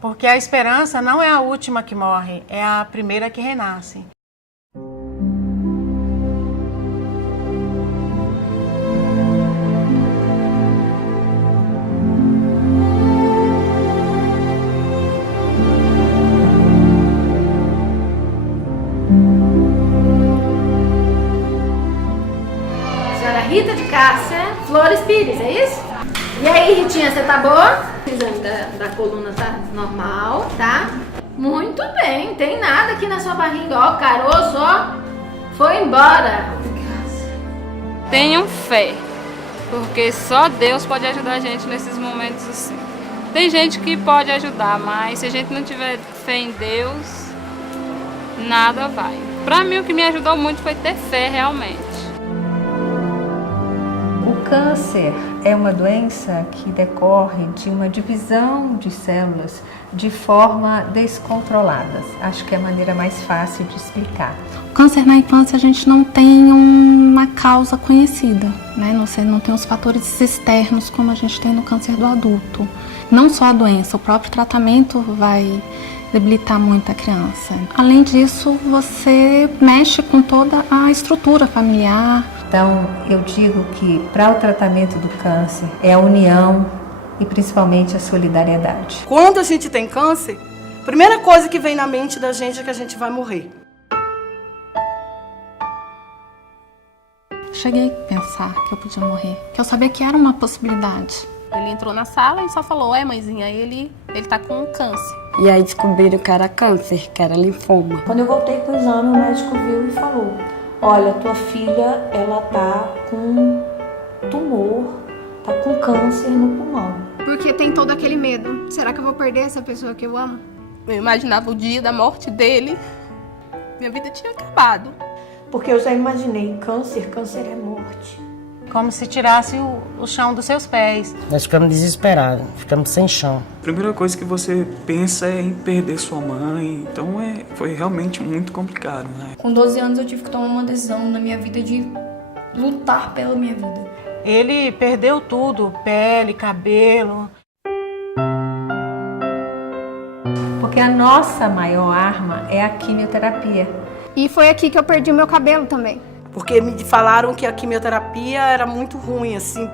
Porque a esperança não é a última que morre, é a primeira que renasce. Senhora Rita de Cássia Flores Pires, é isso? E aí, Ritinha, você tá boa? O exame da coluna tá normal, tá? Muito bem, tem nada aqui na sua barriga, ó, caroço, ó, foi embora. Tenham fé, porque só Deus pode ajudar a gente nesses momentos assim. Tem gente que pode ajudar, mas se a gente não tiver fé em Deus, nada vai. Pra mim, o que me ajudou muito foi ter fé realmente. O câncer é uma doença que decorre de uma divisão de células de forma descontrolada. Acho que é a maneira mais fácil de explicar. O câncer na infância a gente não tem uma causa conhecida, né? Você não tem os fatores externos como a gente tem no câncer do adulto. Não só a doença, o próprio tratamento vai debilitar muito a criança. Além disso, você mexe com toda a estrutura familiar. Então, eu digo que para o tratamento do câncer é a união e principalmente a solidariedade. Quando a gente tem câncer, a primeira coisa que vem na mente da gente é que a gente vai morrer. Cheguei a pensar que eu podia morrer, que eu sabia que era uma possibilidade. Ele entrou na sala e só falou, mãezinha, ele tá com câncer. E aí descobriram que era câncer, que era linfoma. Quando eu voltei pro exame, o médico viu e falou: olha, tua filha, ela tá com tumor, tá com câncer no pulmão. Porque tem todo aquele medo. Será que eu vou perder essa pessoa que eu amo? Eu imaginava o dia da morte dele, minha vida tinha acabado. Porque eu já imaginei, câncer é morte. Como se tirasse o chão dos seus pés. Nós ficamos desesperados, ficamos sem chão. A primeira coisa que você pensa é em perder sua mãe, então foi realmente muito complicado, né? Com 12 anos eu tive que tomar uma decisão na minha vida de lutar pela minha vida. Ele perdeu tudo, pele, cabelo. Porque a nossa maior arma é a quimioterapia. E foi aqui que eu perdi o meu cabelo também. Porque me falaram que a quimioterapia era muito ruim, assim,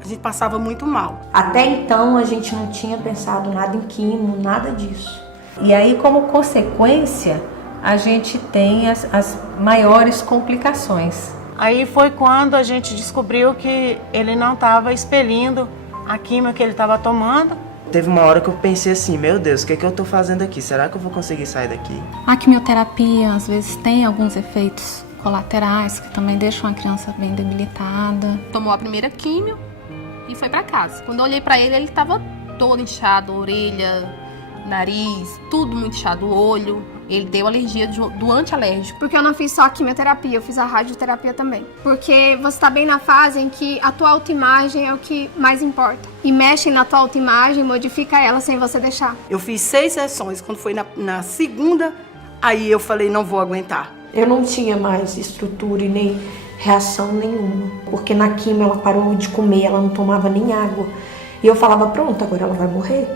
a gente passava muito mal. Até então a gente não tinha pensado nada em quimo, nada disso. E aí, como consequência, a gente tem as maiores complicações. Aí foi quando a gente descobriu que ele não estava expelindo a quimio que ele estava tomando. Teve uma hora que eu pensei assim, meu Deus, o que é que eu tô fazendo aqui? Será que eu vou conseguir sair daqui? A quimioterapia, às vezes, tem alguns efeitos colaterais que também deixam a criança bem debilitada. Tomou a primeira químio e foi pra casa. Quando eu olhei pra ele, ele tava todo inchado, orelha, nariz, tudo muito inchado, o olho. Ele deu alergia do antialérgico. Porque eu não fiz só a quimioterapia, eu fiz a radioterapia também. Porque você tá bem na fase em que a tua autoimagem é o que mais importa. E mexe na tua autoimagem, modifica ela sem você deixar. Eu fiz 6 sessões, quando foi na segunda, aí eu falei, não vou aguentar. Eu não tinha mais estrutura e nem reação nenhuma. Porque na quimio ela parou de comer, ela não tomava nem água. E eu falava, pronto, agora ela vai morrer.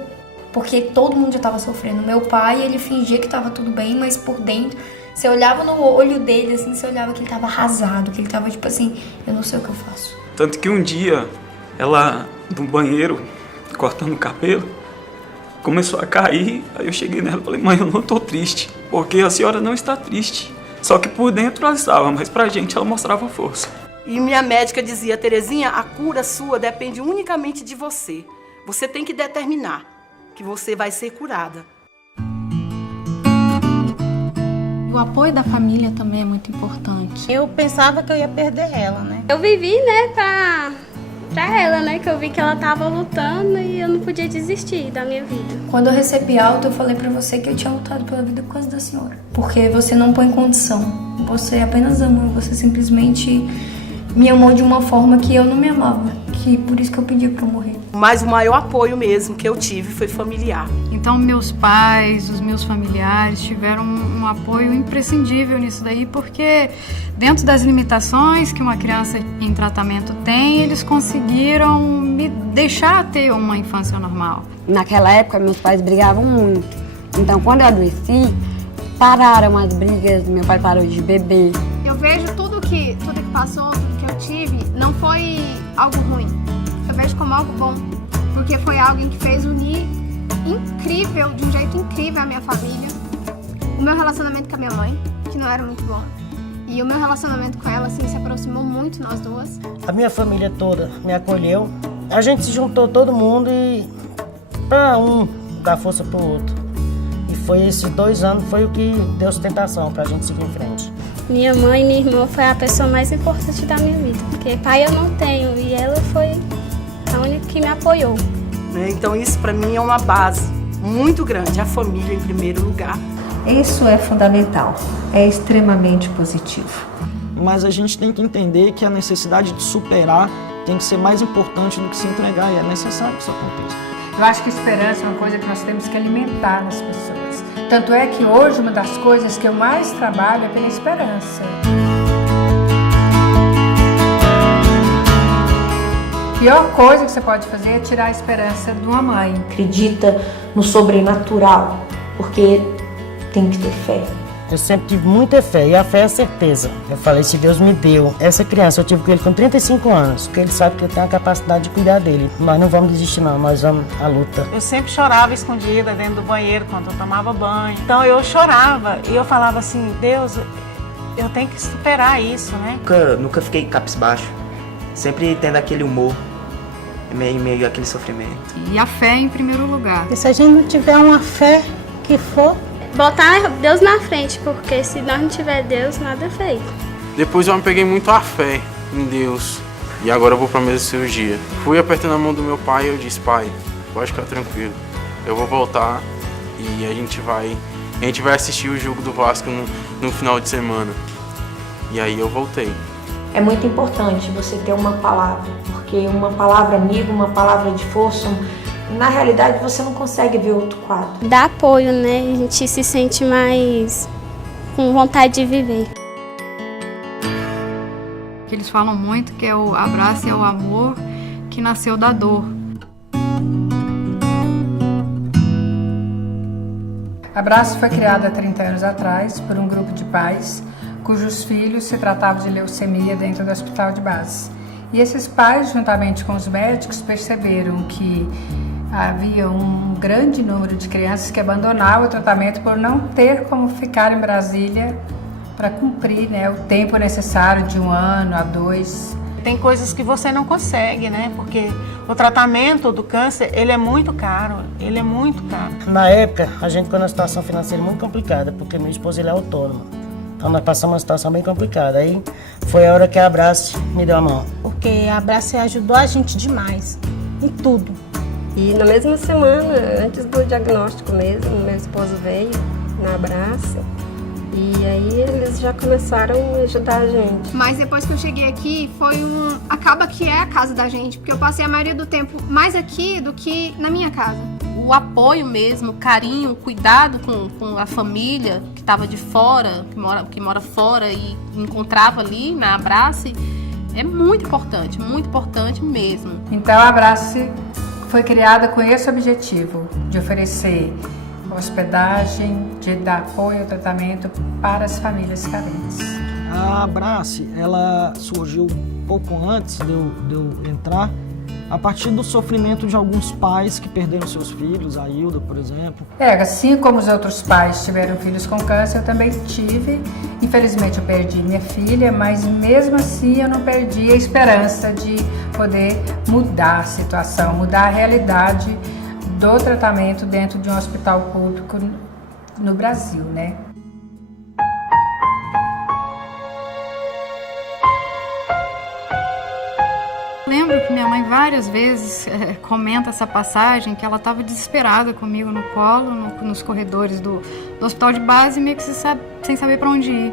Porque todo mundo já tava sofrendo. Meu pai, ele fingia que tava tudo bem, mas por dentro, você olhava no olho dele, assim, você olhava que ele tava arrasado, que ele tava tipo assim, eu não sei o que eu faço. Tanto que um dia, ela, no banheiro, cortando o cabelo, começou a cair, aí eu cheguei nela e falei, mãe, eu não tô triste, porque a senhora não está triste. Só que por dentro ela estava, mas pra gente ela mostrava força. E minha médica dizia, Terezinha, a cura sua depende unicamente de você. Você tem que determinar que você vai ser curada. O apoio da família também é muito importante. Eu pensava que eu ia perder ela, né? Eu vivi, né, pra ela, né, que eu vi que ela tava lutando e eu não podia desistir da minha vida. Quando eu recebi alta, eu falei pra você que eu tinha lutado pela vida por causa da senhora. Porque você não põe condição, você apenas ama, você simplesmente me amou de uma forma que eu não me amava, que por isso que eu pedi pra eu morrer. Mas o maior apoio mesmo que eu tive foi familiar. Então meus pais, os meus familiares tiveram um apoio imprescindível nisso daí, porque dentro das limitações que uma criança em tratamento tem, eles conseguiram me deixar ter uma infância normal. Naquela época meus pais brigavam muito, então quando eu adoeci, pararam as brigas, meu pai parou de beber. Eu vejo tudo que passou, tudo que eu tive, não foi algo ruim. Eu vejo como algo bom, porque foi alguém que fez unir incrível, de um jeito incrível a minha família. O meu relacionamento com a minha mãe, que não era muito bom. E o meu relacionamento com ela, assim, se aproximou muito nós duas. A minha família toda me acolheu. A gente se juntou todo mundo e para um dar força pro outro. E foi esses 2 anos, foi o que deu sustentação pra gente seguir em frente. Minha mãe e minha irmã foi a pessoa mais importante da minha vida, porque pai eu não tenho e ela foi a única que me apoiou. Então isso para mim é uma base muito grande, a família em primeiro lugar. Isso é fundamental, é extremamente positivo. Mas a gente tem que entender que a necessidade de superar tem que ser mais importante do que se entregar, e é necessário que isso aconteça. Eu acho que esperança é uma coisa que nós temos que alimentar nas pessoas. Tanto é que hoje uma das coisas que eu mais trabalho é pela esperança. A pior coisa que você pode fazer é tirar a esperança de uma mãe. Acredita no sobrenatural, porque tem que ter fé. Eu sempre tive muita fé, e a fé é a certeza. Eu falei, se Deus me deu essa criança, eu tive com ele com 35 anos, porque ele sabe que eu tenho a capacidade de cuidar dele. Nós não vamos desistir não, nós vamos à luta. Eu sempre chorava escondida dentro do banheiro quando eu tomava banho. Então eu chorava e eu falava assim, Deus, eu tenho que superar isso, né? Nunca fiquei cabisbaixo, sempre tendo aquele humor, meio aquele sofrimento. E a fé em primeiro lugar. E se a gente não tiver uma fé que for... Botar Deus na frente, porque se nós não tiver Deus, nada é feito. Depois eu me peguei muito a fé em Deus e agora eu vou para a mesa de cirurgia. Fui apertando a mão do meu pai e eu disse, pai, pode ficar tranquilo, eu vou voltar e a gente vai assistir o jogo do Vasco no final de semana. E aí eu voltei. É muito importante você ter uma palavra, porque uma palavra amiga, uma palavra de força, na realidade você não consegue ver outro quadro. Dá apoio, né? A gente se sente mais com vontade de viver. Eles falam muito que é o abraço e é o amor que nasceu da dor. Abraço foi criado há 30 anos atrás por um grupo de pais cujos filhos se tratavam de leucemia dentro do hospital de base. E esses pais, juntamente com os médicos, perceberam que havia um grande número de crianças que abandonavam o tratamento por não ter como ficar em Brasília para cumprir, né, o tempo necessário de 1 ano a 2. Tem coisas que você não consegue, né? Porque o tratamento do câncer, ele é muito caro, Na época, a gente ficou numa situação financeira muito complicada, porque meu esposo ele é autônomo. Então nós passamos uma situação bem complicada. Aí foi a hora que a Abrace me deu a mão. Porque a Abrace ajudou a gente demais, em tudo. E na mesma semana, antes do diagnóstico mesmo, meu esposo veio na Abrace e aí eles já começaram a ajudar a gente. Mas depois que eu cheguei aqui, acaba que é a casa da gente, porque eu passei a maioria do tempo mais aqui do que na minha casa. O apoio mesmo, o carinho, o cuidado com a família que estava de fora, que mora fora e encontrava ali na Abrace, é muito importante mesmo. Então a Abrace foi criada com esse objetivo, de oferecer hospedagem, de dar apoio ao tratamento para as famílias carentes. A Abrace, ela surgiu um pouco antes de eu entrar, a partir do sofrimento de alguns pais que perderam seus filhos, a Hilda, por exemplo. Assim como os outros pais tiveram filhos com câncer, eu também tive. Infelizmente eu perdi minha filha, mas mesmo assim eu não perdi a esperança de poder mudar a situação, mudar a realidade do tratamento dentro de um hospital público no Brasil, né? Lembro que minha mãe várias vezes comenta essa passagem, que ela estava desesperada comigo no colo, nos corredores do hospital de base, meio que sem saber para onde ir.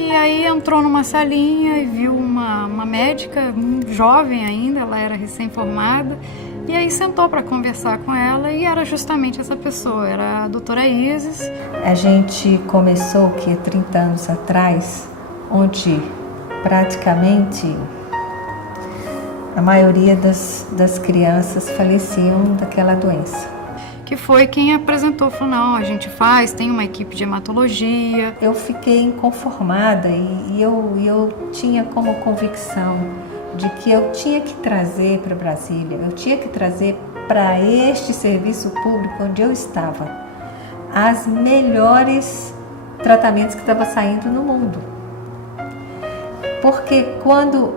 E aí entrou numa salinha e viu uma médica, jovem ainda, ela era recém-formada, e aí sentou para conversar com ela e era justamente essa pessoa, era a doutora Isis. A gente começou que 30 anos atrás, onde praticamente a maioria das crianças faleciam daquela doença. Que foi quem apresentou, falou, não, a gente tem uma equipe de hematologia. Eu fiquei inconformada e eu tinha como convicção de que eu tinha que trazer para Brasília, eu tinha que trazer para este serviço público onde eu estava as melhores tratamentos que estavam saindo no mundo. Porque quando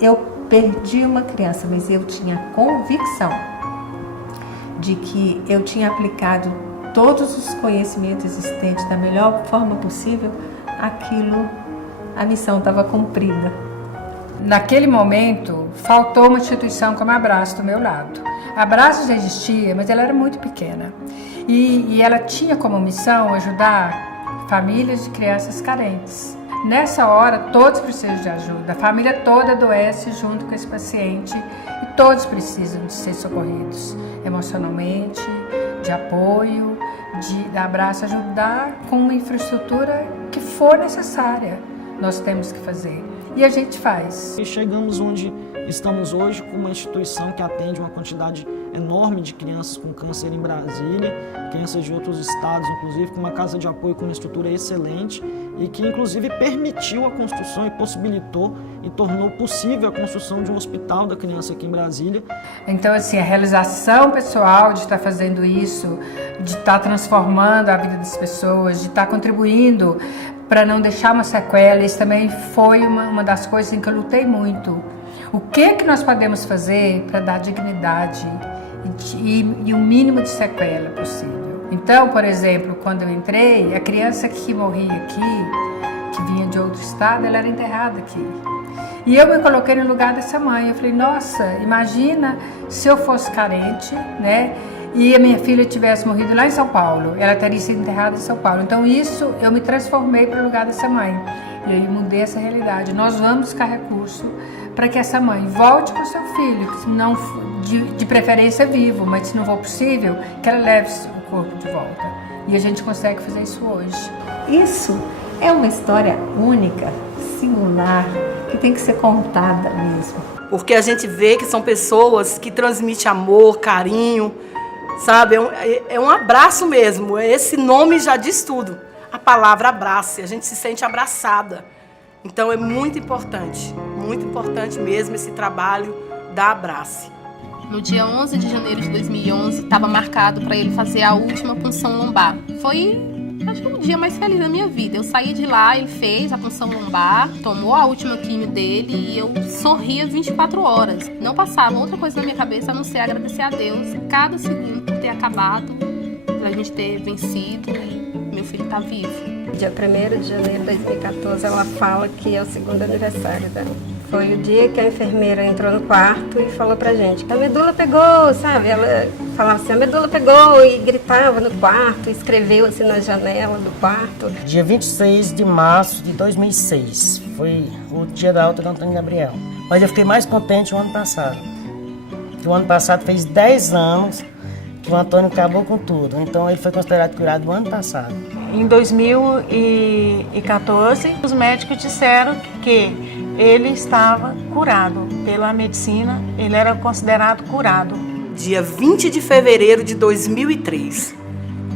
eu perdi uma criança, mas eu tinha convicção de que eu tinha aplicado todos os conhecimentos existentes da melhor forma possível, a missão estava cumprida. Naquele momento, faltou uma instituição como a Abraço do meu lado. A Abraço já existia, mas ela era muito pequena. E ela tinha como missão ajudar famílias de crianças carentes. Nessa hora, todos precisam de ajuda. A família toda adoece junto com esse paciente e todos precisam de ser socorridos emocionalmente, de apoio, de abraço, ajudar com uma infraestrutura que for necessária. Nós temos que fazer. E a gente faz. E chegamos onde estamos hoje com uma instituição que atende uma quantidade enorme de crianças com câncer em Brasília, crianças de outros estados, inclusive, com uma casa de apoio com uma estrutura excelente e que, inclusive, permitiu a construção e possibilitou e tornou possível a construção de um hospital da criança aqui em Brasília. Então, assim, a realização pessoal de estar fazendo isso, de estar transformando a vida das pessoas, de estar contribuindo para não deixar uma sequela, isso também foi uma das coisas em que eu lutei muito. O que nós podemos fazer para dar dignidade e o mínimo de sequela possível? Então, por exemplo, quando eu entrei, a criança que morria aqui, que vinha de outro estado, ela era enterrada aqui. E eu me coloquei no lugar dessa mãe. Eu falei, nossa, imagina se eu fosse carente, né? E a minha filha tivesse morrido lá em São Paulo, ela teria sido enterrada em São Paulo. Então isso, eu me transformei para o lugar dessa mãe. E aí mudei essa realidade. Nós vamos buscar recurso para que essa mãe volte com o seu filho, que se não, de preferência vivo, mas se não for possível, que ela leve o corpo de volta. E a gente consegue fazer isso hoje. Isso é uma história única, singular, que tem que ser contada mesmo. Porque a gente vê que são pessoas que transmitem amor, carinho, sabe? É um abraço mesmo. Esse nome já diz tudo. A palavra abraça, a gente se sente abraçada. Então é muito importante mesmo esse trabalho da Abrace. No dia 11 de janeiro de 2011, estava marcado para ele fazer a última punção lombar. Foi, acho que o dia mais feliz da minha vida. Eu saí de lá, ele fez a punção lombar, tomou a última quimio dele e eu sorria 24 horas. Não passava outra coisa na minha cabeça a não ser agradecer a Deus cada segundo por ter acabado, pra gente ter vencido e meu filho tá vivo. Dia 1º de janeiro de 2014, ela fala que é o 2º aniversário dela. Foi o dia que a enfermeira entrou no quarto e falou pra gente que a medula pegou, sabe? Ela falava assim, a medula pegou e gritava no quarto, escreveu assim na janela do quarto. Dia 26 de março de 2006, foi o dia da alta do Antônio Gabriel. Mas eu fiquei mais contente o ano passado. O ano passado fez 10 anos que o Antônio acabou com tudo, então ele foi considerado curado no ano passado. Em 2014, os médicos disseram que ele estava curado. Pela medicina, ele era considerado curado. Dia 20 de fevereiro de 2003.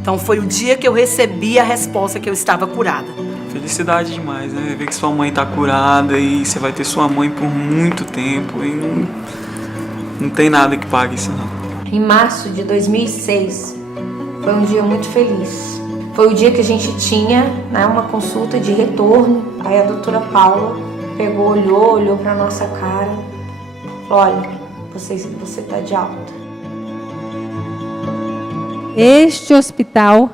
Então foi o dia que eu recebi a resposta que eu estava curada. Felicidade demais, né? Ver que sua mãe está curada e você vai ter sua mãe por muito tempo. E não tem nada que pague isso, não. Em março de 2006, foi um dia muito feliz. Foi o dia que a gente tinha, né, uma consulta de retorno. Aí a doutora Paula pegou, olhou pra nossa cara, falou, olha, você tá de alta. Este hospital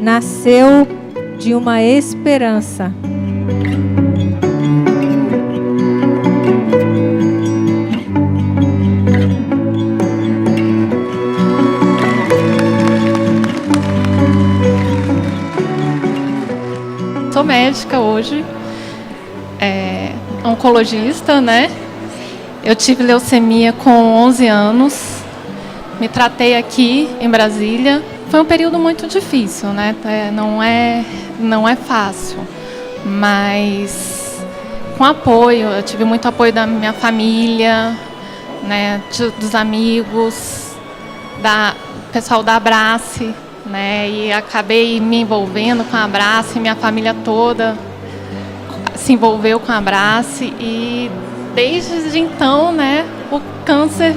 nasceu de uma esperança. Sou médica hoje, oncologista, né? Eu tive leucemia com 11 anos, me tratei aqui em Brasília. Foi um período muito difícil, né? Não é fácil, mas com apoio, eu tive muito apoio da minha família, né? Dos amigos, pessoal da Abrace, né? E acabei me envolvendo com a Abrace, minha família toda se envolveu com a Abrace e desde então, né, o câncer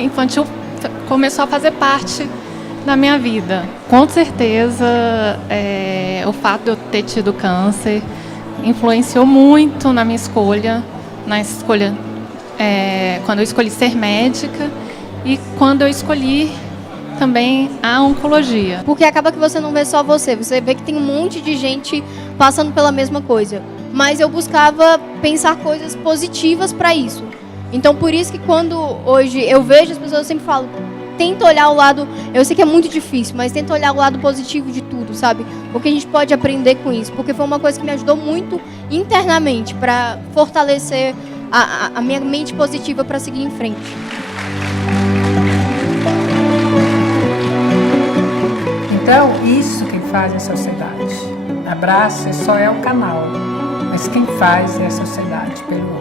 infantil começou a fazer parte da minha vida. Com certeza, o fato de eu ter tido câncer influenciou muito na minha escolha, quando eu escolhi ser médica e quando eu escolhi também a oncologia. Porque acaba que você não vê só você vê que tem um monte de gente passando pela mesma coisa. Mas eu buscava pensar coisas positivas para isso. Então por isso que quando hoje eu vejo as pessoas, eu sempre falo, tenta olhar o lado, eu sei que é muito difícil, mas tenta olhar o lado positivo de tudo, sabe? Porque a gente pode aprender com isso, porque foi uma coisa que me ajudou muito internamente para fortalecer a minha mente positiva para seguir em frente. Então, isso quem faz a sociedade. Abrace só é o canal, mas quem faz é a sociedade, pelo